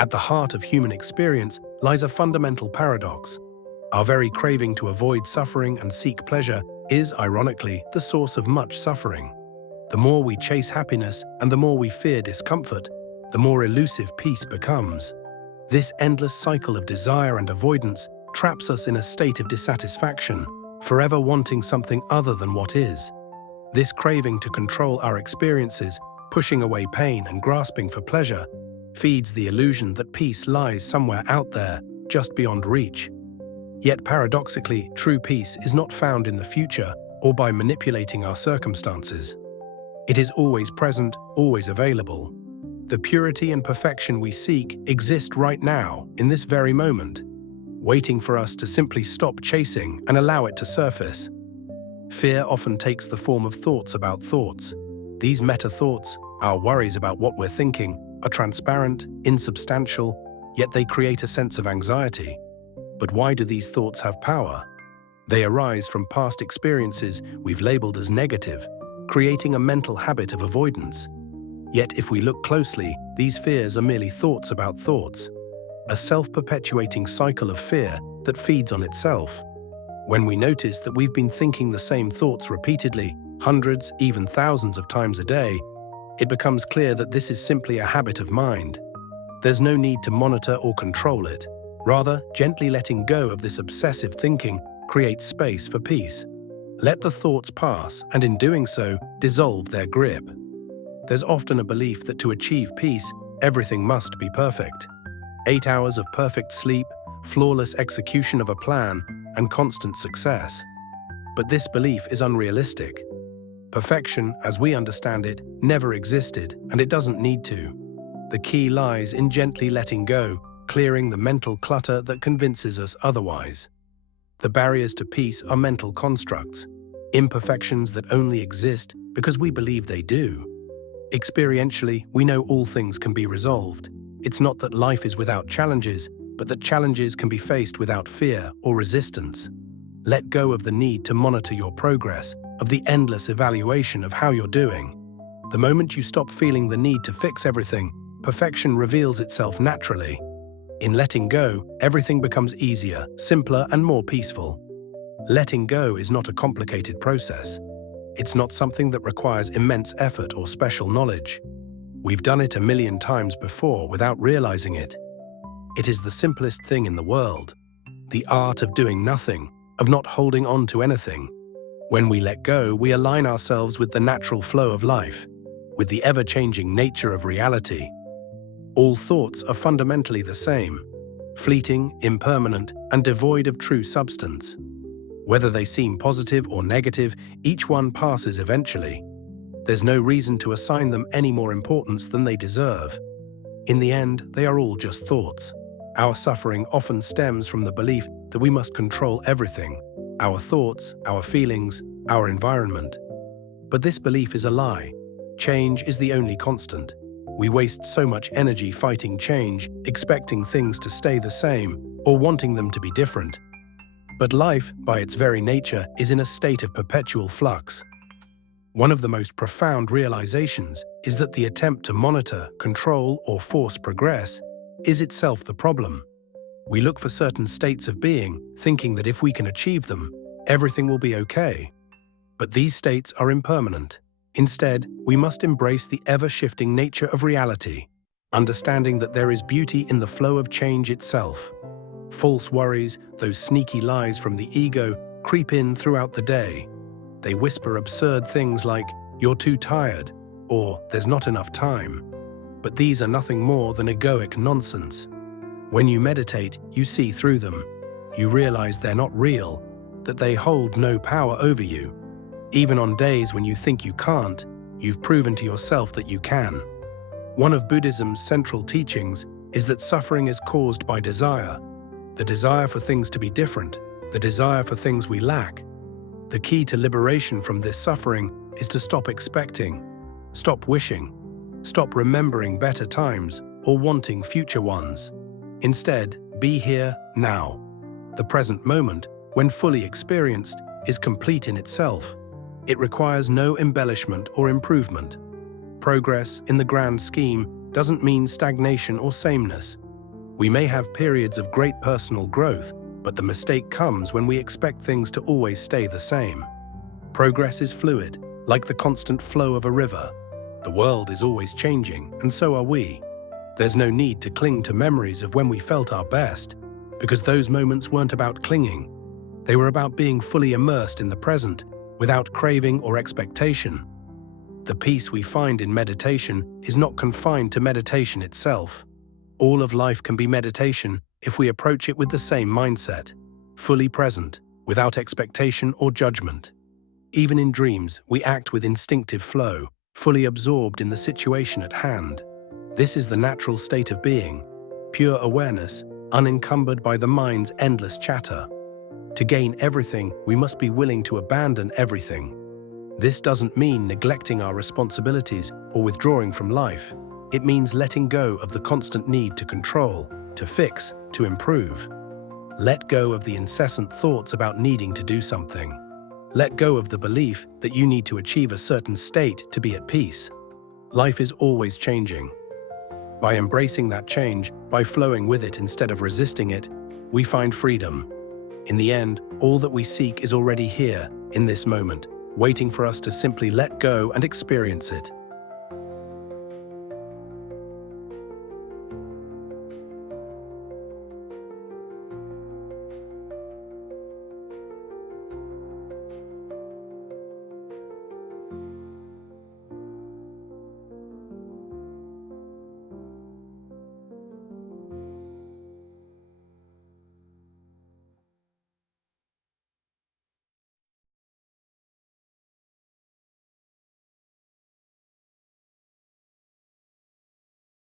At the heart of human experience lies a fundamental paradox. Our very craving to avoid suffering and seek pleasure is, ironically, the source of much suffering. The more we chase happiness and the more we fear discomfort, the more elusive peace becomes. This endless cycle of desire and avoidance traps us in a state of dissatisfaction, forever wanting something other than what is. This craving to control our experiences, pushing away pain and grasping for pleasure, feeds the illusion that peace lies somewhere out there, just beyond reach. Yet paradoxically, true peace is not found in the future or by manipulating our circumstances. It is always present, always available. The purity and perfection we seek exist right now, in this very moment, waiting for us to simply stop chasing and allow it to surface. Fear often takes the form of thoughts about thoughts. These meta-thoughts, our worries about what we're thinking, are transparent, insubstantial, yet they create a sense of anxiety. But why do these thoughts have power? They arise from past experiences we've labeled as negative, creating a mental habit of avoidance. Yet if we look closely, these fears are merely thoughts about thoughts, a self-perpetuating cycle of fear that feeds on itself. When we notice that we've been thinking the same thoughts repeatedly, hundreds, even thousands of times a day, it becomes clear that this is simply a habit of mind. There's no need to monitor or control it. Rather, gently letting go of this obsessive thinking creates space for peace. Let the thoughts pass, and in doing so, dissolve their grip. There's often a belief that to achieve peace, everything must be perfect. 8 hours of perfect sleep, flawless execution of a plan, and constant success. But this belief is unrealistic. Perfection, as we understand it, never existed, and it doesn't need to. The key lies in gently letting go, clearing the mental clutter that convinces us otherwise. The barriers to peace are mental constructs, imperfections that only exist because we believe they do. Experientially, we know all things can be resolved. It's not that life is without challenges, but that challenges can be faced without fear or resistance. Let go of the need to monitor your progress, of the endless evaluation of how you're doing. The moment you stop feeling the need to fix everything, perfection reveals itself naturally. In letting go, everything becomes easier, simpler, and more peaceful. Letting go is not a complicated process. It's not something that requires immense effort or special knowledge. We've done it a million times before without realizing it. It is the simplest thing in the world. The art of doing nothing, of not holding on to anything. When we let go, we align ourselves with the natural flow of life, with the ever-changing nature of reality. All thoughts are fundamentally the same, fleeting, impermanent, and devoid of true substance. Whether they seem positive or negative, each one passes eventually. There's no reason to assign them any more importance than they deserve. In the end, they are all just thoughts. Our suffering often stems from the belief that we must control everything, our thoughts, our feelings, our environment. But this belief is a lie. Change is the only constant. We waste so much energy fighting change, expecting things to stay the same, or wanting them to be different. But life, by its very nature, is in a state of perpetual flux. One of the most profound realizations is that the attempt to monitor, control, or force progress is itself the problem. We look for certain states of being, thinking that if we can achieve them, everything will be okay. But these states are impermanent. Instead, we must embrace the ever-shifting nature of reality, understanding that there is beauty in the flow of change itself. False worries, those sneaky lies from the ego, creep in throughout the day. They whisper absurd things like, "You're too tired," or "There's not enough time." But these are nothing more than egoic nonsense. When you meditate, you see through them. You realize they're not real, that they hold no power over you. Even on days when you think you can't, you've proven to yourself that you can. One of Buddhism's central teachings is that suffering is caused by desire. The desire for things to be different, the desire for things we lack. The key to liberation from this suffering is to stop expecting, stop wishing, stop remembering better times or wanting future ones. Instead, be here, now. The present moment, when fully experienced, is complete in itself. It requires no embellishment or improvement. Progress, in the grand scheme, doesn't mean stagnation or sameness. We may have periods of great personal growth, but the mistake comes when we expect things to always stay the same. Progress is fluid, like the constant flow of a river. The world is always changing, and so are we. There's no need to cling to memories of when we felt our best, because those moments weren't about clinging. They were about being fully immersed in the present, without craving or expectation. The peace we find in meditation is not confined to meditation itself. All of life can be meditation if we approach it with the same mindset, fully present, without expectation or judgment. Even in dreams, we act with instinctive flow, fully absorbed in the situation at hand. This is the natural state of being, pure awareness, unencumbered by the mind's endless chatter. To gain everything, we must be willing to abandon everything. This doesn't mean neglecting our responsibilities or withdrawing from life. It means letting go of the constant need to control, to fix, to improve. Let go of the incessant thoughts about needing to do something. Let go of the belief that you need to achieve a certain state to be at peace. Life is always changing. By embracing that change, by flowing with it instead of resisting it, we find freedom. In the end, all that we seek is already here, in this moment, waiting for us to simply let go and experience it.